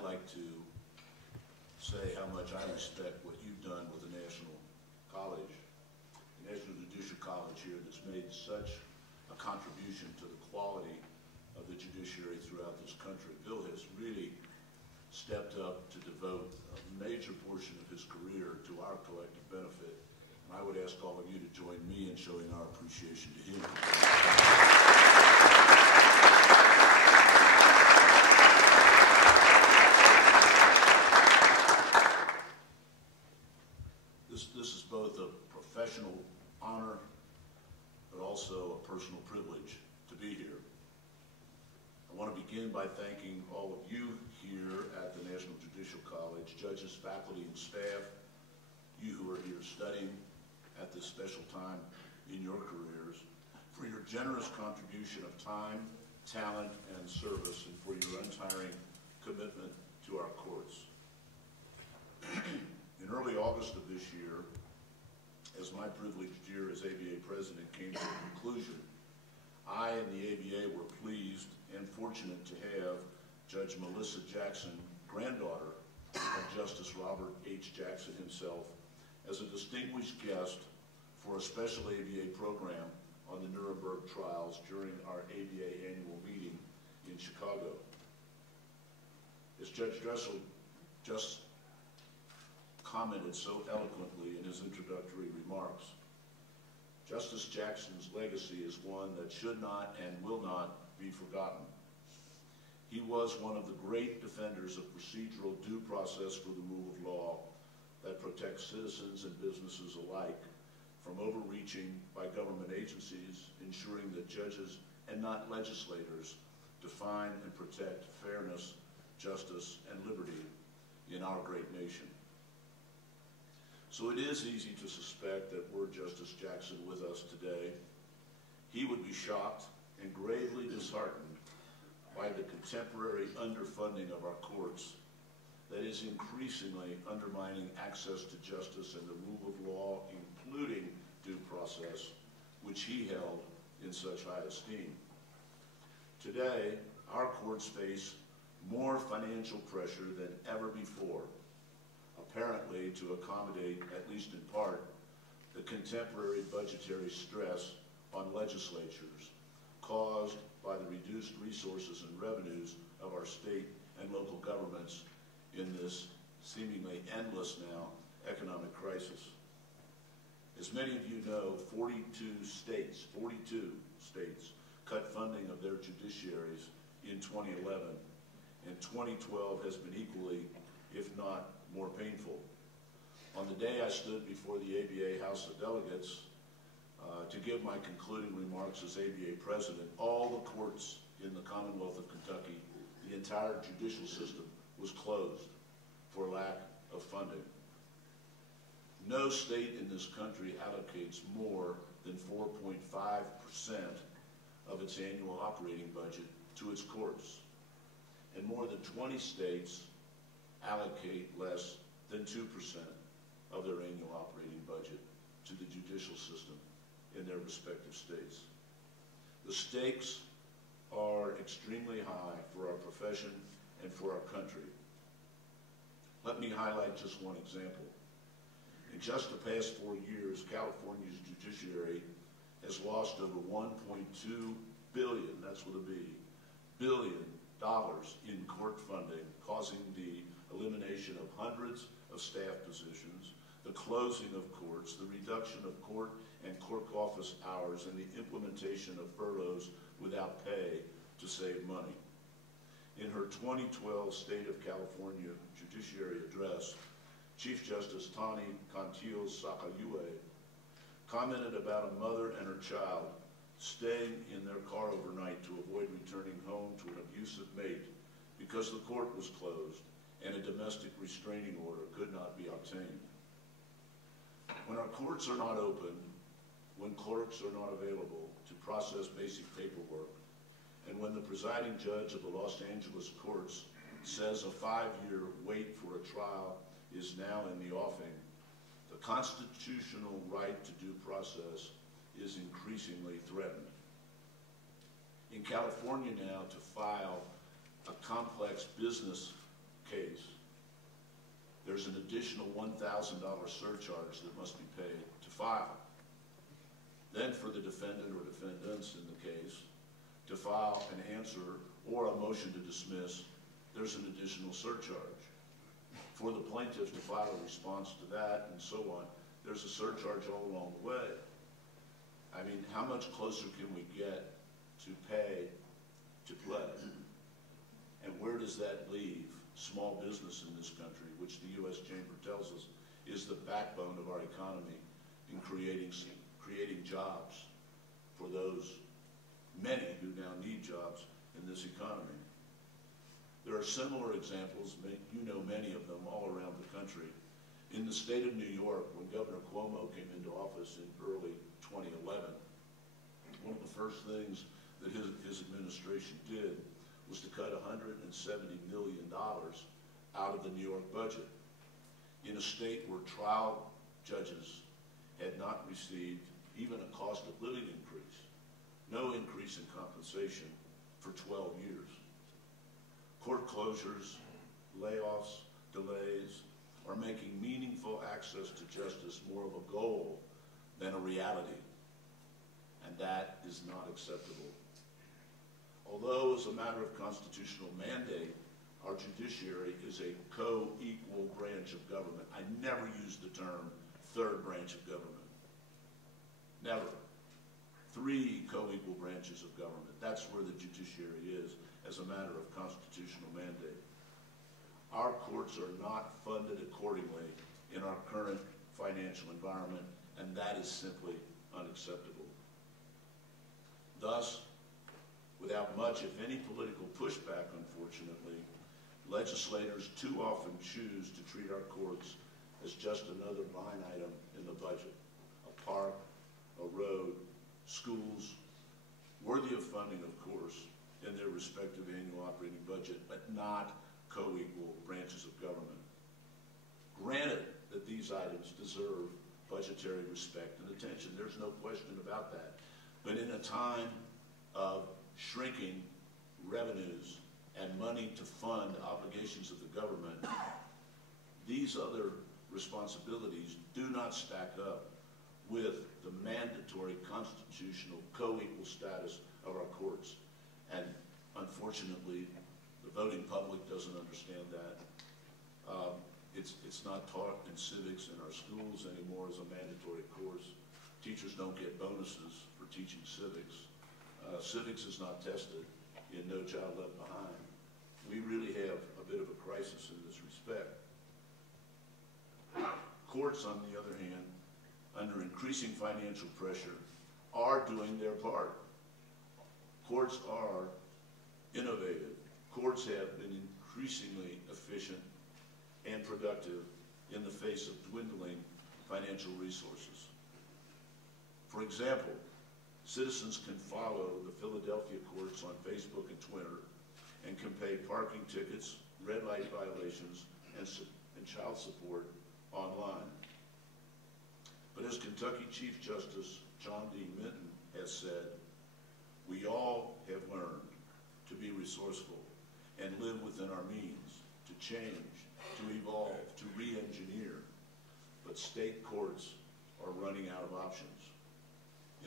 I'd like to say how much I respect what you've done with the National College, the National Judicial College here, that's made such a contribution to the quality of the judiciary throughout this country. Bill has really stepped up to devote a major portion of his career to our collective benefit. And I would ask all of you to join me in showing our appreciation to him. This is both a professional honor, but also a personal privilege to be here. I want to begin by thanking all of you here at the National Judicial College, judges, faculty, and staff, you who are here studying at this special time in your careers, for your generous contribution of time, talent, and service, and for your untiring commitment to our courts. In early August of this year, as my privileged year as ABA president came to a conclusion, I and the ABA were pleased and fortunate to have Judge Melissa Jackson, granddaughter of Justice Robert H. Jackson himself, as a distinguished guest for a special ABA program on the Nuremberg trials during our ABA annual meeting in Chicago. As Judge Dressel just commented so eloquently in his introductory remarks, Justice Jackson's legacy is one that should not and will not be forgotten. He was one of the great defenders of procedural due process for the rule of law that protects citizens and businesses alike from overreaching by government agencies, ensuring that judges and not legislators define and protect fairness, justice, and liberty in our great nation. So it is easy to suspect that were Justice Jackson with us today, he would be shocked and gravely disheartened by the contemporary underfunding of our courts that is increasingly undermining access to justice and the rule of law, including due process, which he held in such high esteem. Today, our courts face more financial pressure than ever before, apparently to accommodate, at least in part, the contemporary budgetary stress on legislatures caused by the reduced resources and revenues of our state and local governments in this seemingly endless now economic crisis. As many of you know, 42 states cut funding of their judiciaries in 2011, and 2012 has been equally, if not more painful. On the day I stood before the ABA House of Delegates to give my concluding remarks as ABA president, all the courts in the Commonwealth of Kentucky, the entire judicial system, was closed for lack of funding. No state in this country allocates more than 4.5% of its annual operating budget to its courts, and more than 20 states allocate less than 2% of their annual operating budget to the judicial system in their respective states. The stakes are extremely high for our profession and for our country. Let me highlight just one example. In just the past 4 years, California's judiciary has lost over $1.2 billion, that's with a B, billion dollars in court funding, causing the elimination of hundreds of staff positions, the closing of courts, the reduction of court and clerk office hours, and the implementation of furloughs without pay to save money. In her 2012 State of California Judiciary Address, Chief Justice Tani Cantillo-Sacayue commented about a mother and her child staying in their car overnight to avoid returning home to an abusive mate because the court was closed and a domestic restraining order could not be obtained. When our courts are not open, when clerks are not available to process basic paperwork, and when the presiding judge of the Los Angeles courts says a 5-year wait for a trial is now in the offing, the constitutional right to due process is increasingly threatened. In California now, to file a complex business case, there's an additional $1,000 surcharge that must be paid to file. Then for the defendant or defendants in the case to file an answer or a motion to dismiss, there's an additional surcharge. For the plaintiff to file a response to that and so on, there's a surcharge all along the way. I mean, how much closer can we get to pay to play? And where does that leave small business in this country, which the U.S. Chamber tells us is the backbone of our economy in creating jobs for those many who now need jobs in this economy. There are similar examples, you know many of them, all around the country. In the state of New York, when Governor Cuomo came into office in early 2011, one of the first things that his administration did was to cut $170 million out of the New York budget in a state where trial judges had not received even a cost of living increase, no increase in compensation for 12 years. Court closures, layoffs, delays are making meaningful access to justice more of a goal than a reality, and that is not acceptable. Although as a matter of constitutional mandate, our judiciary is a co-equal branch of government. I never use the term third branch of government. Never. 3 co-equal branches of government. That's where the judiciary is as a matter of constitutional mandate. Our courts are not funded accordingly in our current financial environment, and that is simply unacceptable. Thus, without much, if any, political pushback, unfortunately, legislators too often choose to treat our courts as just another line item in the budget. A park, a road, schools, worthy of funding, of course, in their respective annual operating budget, but not co-equal branches of government. Granted that these items deserve budgetary respect and attention, there's no question about that. But in a time of shrinking revenues and money to fund obligations of the government, these other responsibilities do not stack up with the mandatory constitutional co-equal status of our courts. And unfortunately, the voting public doesn't understand that. It's not taught in civics in our schools anymore as a mandatory course. Teachers don't get bonuses for teaching civics. Civics is not tested in No Child Left Behind. We really have a bit of a crisis in this respect. Courts, on the other hand, under increasing financial pressure, are doing their part. Courts are innovative. Courts have been increasingly efficient and productive in the face of dwindling financial resources. For example, citizens can follow the Philadelphia courts on Facebook and Twitter and can pay parking tickets, red light violations, and child support online. But as Kentucky Chief Justice John D. Minton has said, we all have learned to be resourceful and live within our means, to change, to evolve, to re-engineer. But state courts are running out of options.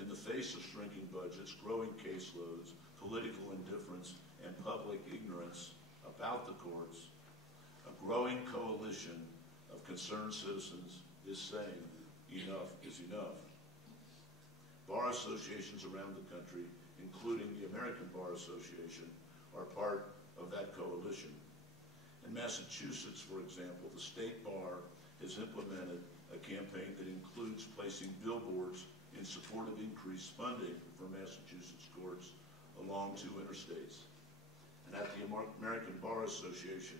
In the face of shrinking budgets, growing caseloads, political indifference, and public ignorance about the courts, a growing coalition of concerned citizens is saying enough is enough. Bar associations around the country, including the American Bar Association, are part of that coalition. In Massachusetts, for example, the state bar has implemented a campaign that includes placing billboards in support of increased funding for Massachusetts courts along 2 interstates. And at the American Bar Association,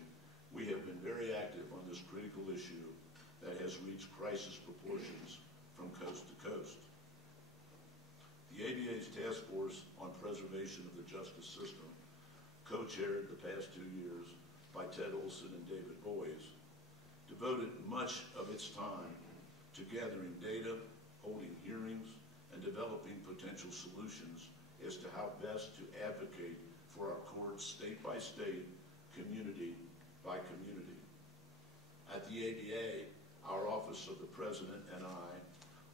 we have been very active on this critical issue that has reached crisis proportions from coast to coast. The ABA's Task Force on Preservation of the Justice System, co-chaired the past 2 years by Ted Olson and David Boies, devoted much of its time to gathering data, holding hearings, and developing potential solutions as to how best to advocate for our courts state by state, community, by community. At the ABA, our Office of the President and I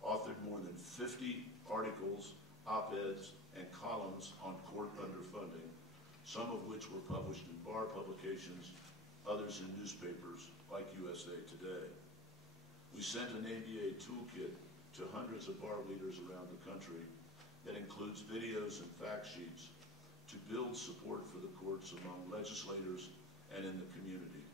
authored more than 50 articles, op-eds, and columns on court underfunding, some of which were published in bar publications, others in newspapers like USA Today. We sent an ABA toolkit to hundreds of bar leaders around the country that includes videos and fact sheets to build support for the courts among legislators and in the community.